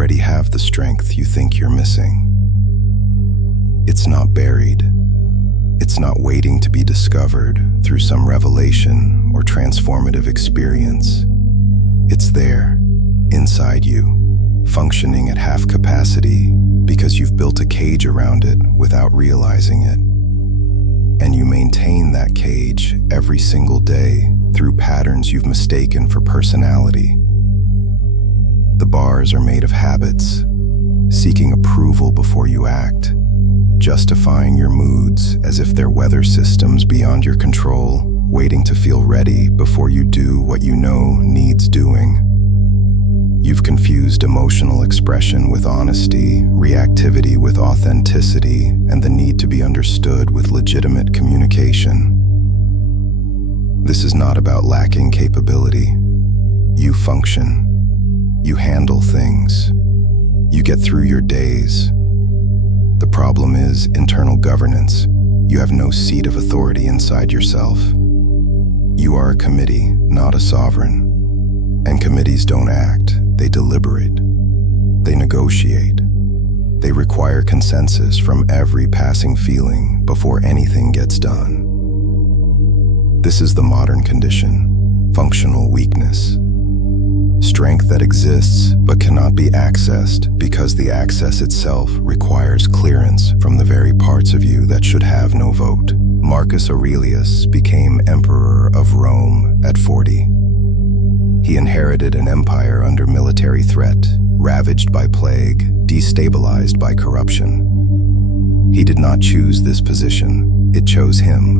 already have the strength you think you're missing. It's not buried. It's not waiting to be discovered through some revelation or transformative experience. It's there, inside you, functioning at half capacity because you've built a cage around it without realizing it. And you maintain that cage every single day through patterns you've mistaken for personality. The bars are made of habits, seeking approval before you act, justifying your moods as if they're weather systems beyond your control, waiting to feel ready before you do what you know needs doing. You've confused emotional expression with honesty, reactivity with authenticity, and the need to be understood with legitimate communication. This is not about lacking capability. You function. You handle things. You get through your days. The problem is internal governance. You have no seat of authority inside yourself. You are a committee, not a sovereign. And committees don't act, they deliberate. They negotiate. They require consensus from every passing feeling before anything gets done. This is the modern condition, functional weakness. Strength that exists but cannot be accessed because the access itself requires clearance from the very parts of you that should have no vote. Marcus Aurelius became emperor of Rome at 40. He inherited an empire under military threat, ravaged by plague, destabilized by corruption. He did not choose this position, it chose him.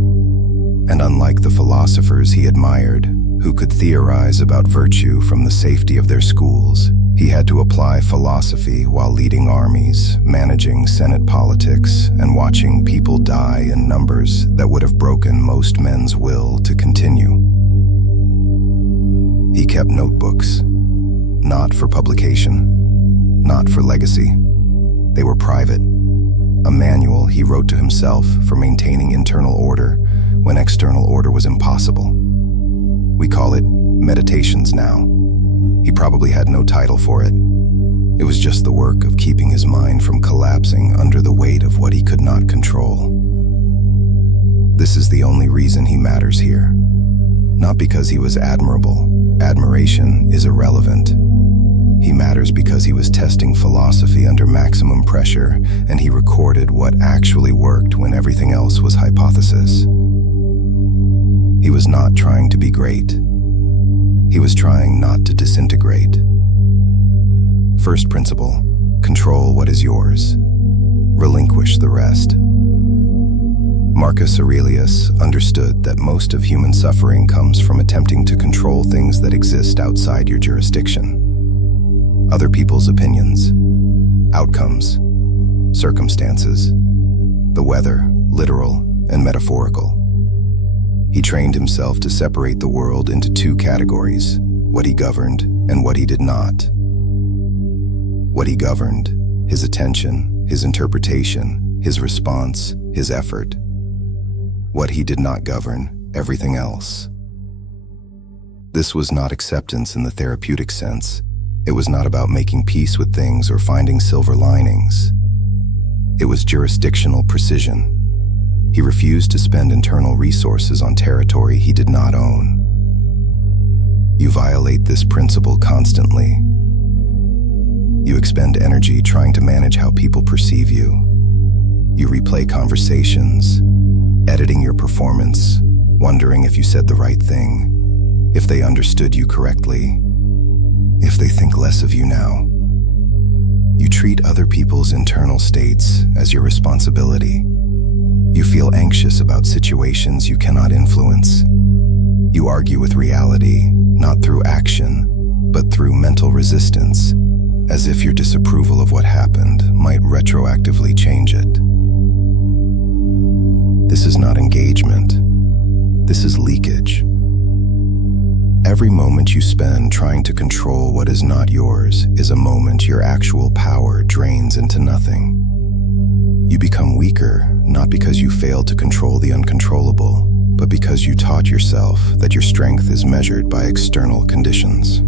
And unlike the philosophers he admired, who could theorize about virtue from the safety of their schools, he had to apply philosophy while leading armies, managing Senate politics, and watching people die in numbers that would have broken most men's will to continue. He kept notebooks, not for publication, not for legacy. They were private, a manual he wrote to himself for maintaining internal order when external order was impossible. We call it meditations now. He probably had no title for it. It was just the work of keeping his mind from collapsing under the weight of what he could not control. This is the only reason he matters here. Not because he was admirable. Admiration is irrelevant. He matters because he was testing philosophy under maximum pressure, and he recorded what actually worked when everything else was hypothesis. He was not trying to be great. He was trying not to disintegrate. First principle, control what is yours. Relinquish the rest. Marcus Aurelius understood that most of human suffering comes from attempting to control things that exist outside your jurisdiction. Other people's opinions, outcomes, circumstances, the weather, literal and metaphorical. He trained himself to separate the world into two categories, what he governed and what he did not. What he governed, his attention, his interpretation, his response, his effort. What he did not govern, everything else. This was not acceptance in the therapeutic sense. It was not about making peace with things or finding silver linings. It was jurisdictional precision. He refused to spend internal resources on territory he did not own. You violate this principle constantly. You expend energy trying to manage how people perceive you. You replay conversations, editing your performance, wondering if you said the right thing, if they understood you correctly, if they think less of you now. You treat other people's internal states as your responsibility. You feel anxious about situations you cannot influence. You argue with reality, not through action, but through mental resistance, as if your disapproval of what happened might retroactively change it. This is not engagement. This is leakage. Every moment you spend trying to control what is not yours is a moment your actual power drains into nothing. You become weaker, not because you failed to control the uncontrollable, but because you taught yourself that your strength is measured by external conditions.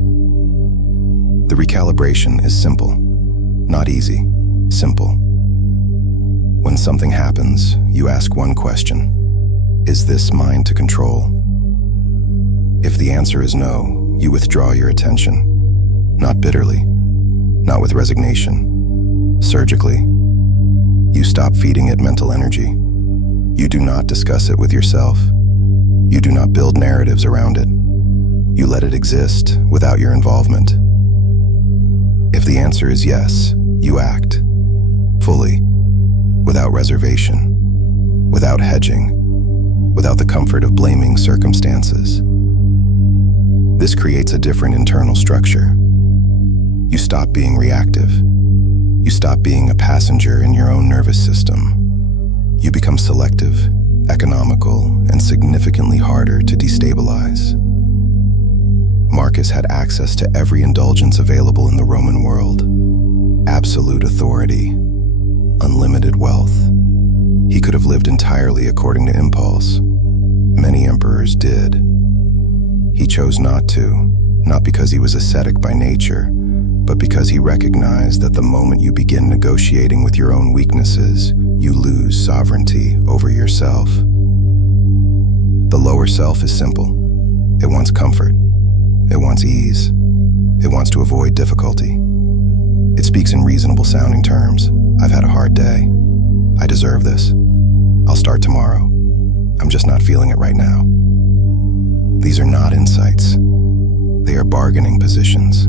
The recalibration is simple. Not easy, simple. When something happens, you ask one question: is this mine to control? If the answer is no, you withdraw your attention. Not bitterly, not with resignation. Surgically, you stop feeding it mental energy. You do not discuss it with yourself. You do not build narratives around it. You let it exist without your involvement. If the answer is yes, you act. Fully, without reservation, without hedging, without the comfort of blaming circumstances. This creates a different internal structure. You stop being reactive. You stop being a passenger in your own nervous system. You become selective, economical, and significantly harder to destabilize. Marcus had access to every indulgence available in the Roman world. Absolute authority, unlimited wealth. He could have lived entirely according to impulse. Many emperors did. He chose not to, not because he was ascetic by nature, but because he recognized that the moment you begin negotiating with your own weaknesses, you lose sovereignty over yourself. The lower self is simple. It wants comfort. It wants ease. It wants to avoid difficulty. It speaks in reasonable sounding terms. I've had a hard day. I deserve this. I'll start tomorrow. I'm just not feeling it right now. These are not insights. They are bargaining positions.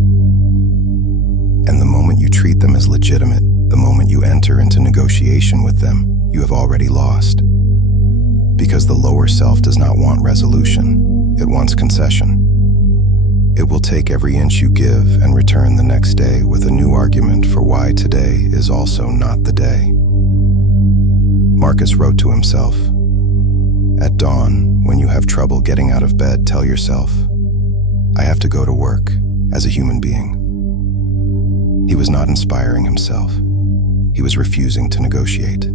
And the moment you treat them as legitimate, the moment you enter into negotiation with them, you have already lost. Because the lower self does not want resolution. It wants concession. It will take every inch you give and return the next day with a new argument for why today is also not the day. Marcus wrote to himself, "At dawn, when you have trouble getting out of bed, tell yourself, I have to go to work as a human being." He was not inspiring himself. He was refusing to negotiate.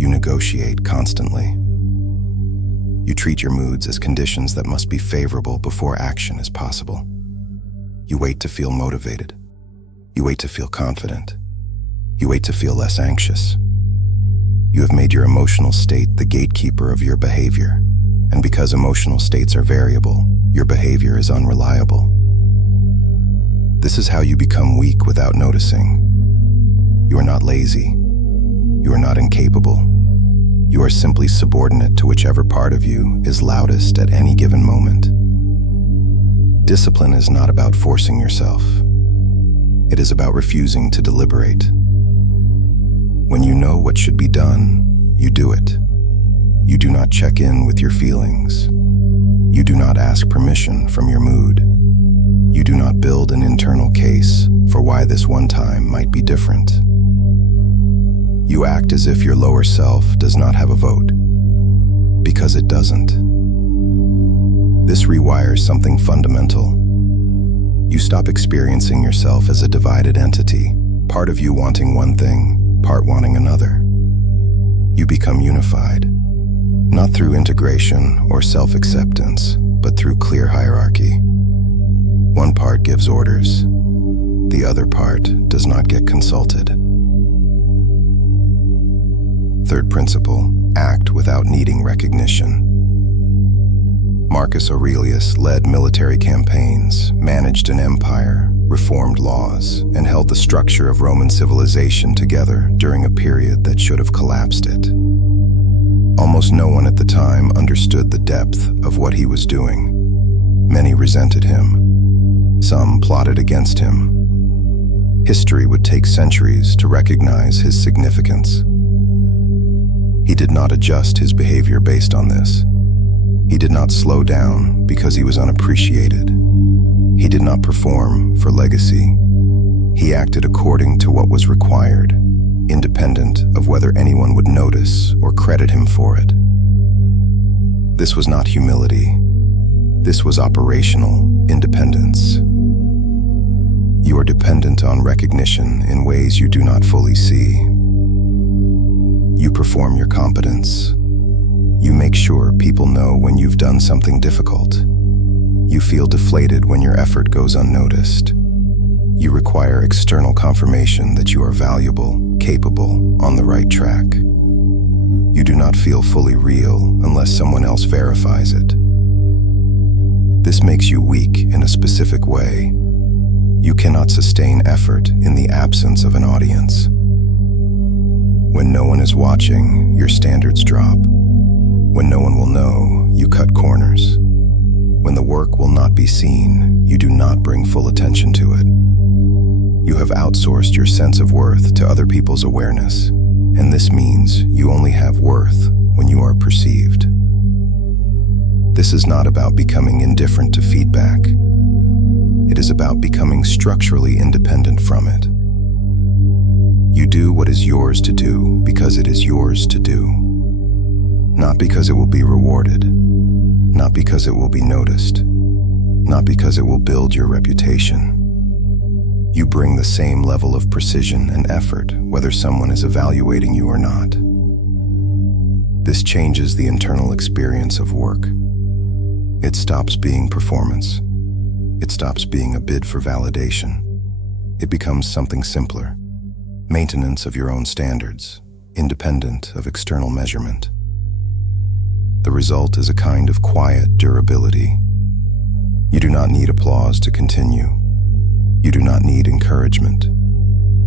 You negotiate constantly. You treat your moods as conditions that must be favorable before action is possible. You wait to feel motivated. You wait to feel confident. You wait to feel less anxious. You have made your emotional state the gatekeeper of your behavior. And because emotional states are variable, your behavior is unreliable. This is how you become weak without noticing. You are not lazy. You are not incapable. You are simply subordinate to whichever part of you is loudest at any given moment. Discipline is not about forcing yourself. It is about refusing to deliberate. When you know what should be done, you do it. You do not check in with your feelings. You do not ask permission from your mood. You do not build an internal case for why this one time might be different. You act as if your lower self does not have a vote, because it doesn't. This rewires something fundamental. You stop experiencing yourself as a divided entity, part of you wanting one thing, part wanting another. You become unified, not through integration or self-acceptance, but through clear hierarchy. One part gives orders, the other part does not get consulted. Third principle, act without needing recognition. Marcus Aurelius led military campaigns, managed an empire, reformed laws, and held the structure of Roman civilization together during a period that should have collapsed it. Almost no one at the time understood the depth of what he was doing. Many resented him. Some plotted against him. History would take centuries to recognize his significance. He did not adjust his behavior based on this. He did not slow down because he was unappreciated. He did not perform for legacy. He acted according to what was required, independent of whether anyone would notice or credit him for it. This was not humility. This was operational independence. You are dependent on recognition in ways you do not fully see. You perform your competence. You make sure people know when you've done something difficult. You feel deflated when your effort goes unnoticed. You require external confirmation that you are valuable, capable, on the right track. You do not feel fully real unless someone else verifies it. This makes you weak in a specific way. You cannot sustain effort in the absence of an audience. When no one is watching, your standards drop. When no one will know, you cut corners. When the work will not be seen, you do not bring full attention to it. You have outsourced your sense of worth to other people's awareness, and this means you only have worth when you are perceived. This is not about becoming indifferent to feedback. It is about becoming structurally independent from it. You do what is yours to do because it is yours to do, not because it will be rewarded, not because it will be noticed, not because it will build your reputation. You bring the same level of precision and effort whether someone is evaluating you or not. This changes the internal experience of work. It stops being performance. It stops being a bid for validation. It becomes something simpler. Maintenance of your own standards, independent of external measurement. The result is a kind of quiet durability. You do not need applause to continue. You do not need encouragement.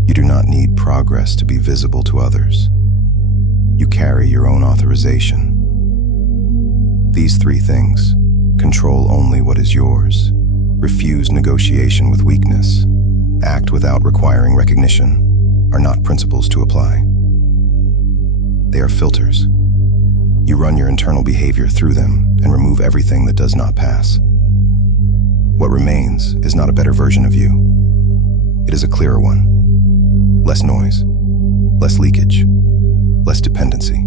You do not need progress to be visible to others. You carry your own authorization. These three things: control only what is yours, refuse negotiation with weakness, act without requiring recognition, are not principles to apply. They are filters. You run your internal behavior through them and remove everything that does not pass. What remains is not a better version of you. It is a clearer one. Less noise, less leakage, less dependency.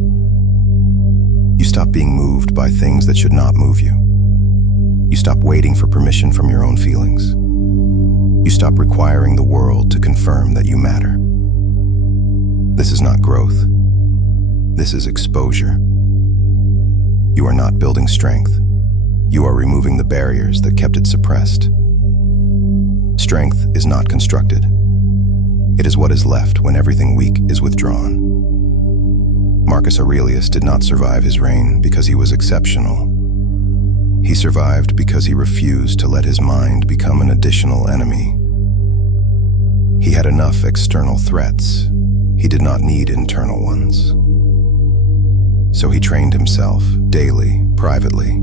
You stop being moved by things that should not move you. You stop waiting for permission from your own feelings. You stop requiring the world to confirm that you matter. This is not growth. This is exposure. You are not building strength. You are removing the barriers that kept it suppressed. Strength is not constructed. It is what is left when everything weak is withdrawn. Marcus Aurelius did not survive his reign because he was exceptional. He survived because he refused to let his mind become an additional enemy. He had enough external threats. He did not need internal ones. So he trained himself, daily, privately,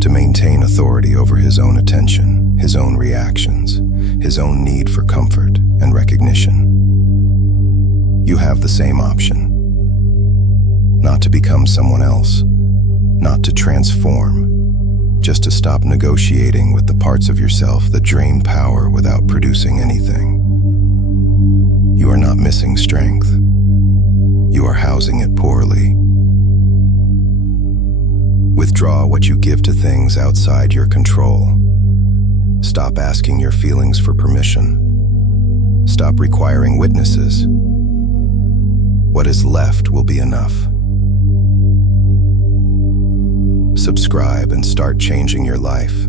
to maintain authority over his own attention, his own reactions, his own need for comfort and recognition. You have the same option. Not to become someone else, not to transform, just to stop negotiating with the parts of yourself that drain power without producing anything. You are not missing strength. You are housing it poorly. Withdraw what you give to things outside your control. Stop asking your feelings for permission. Stop requiring witnesses. What is left will be enough. Subscribe and start changing your life.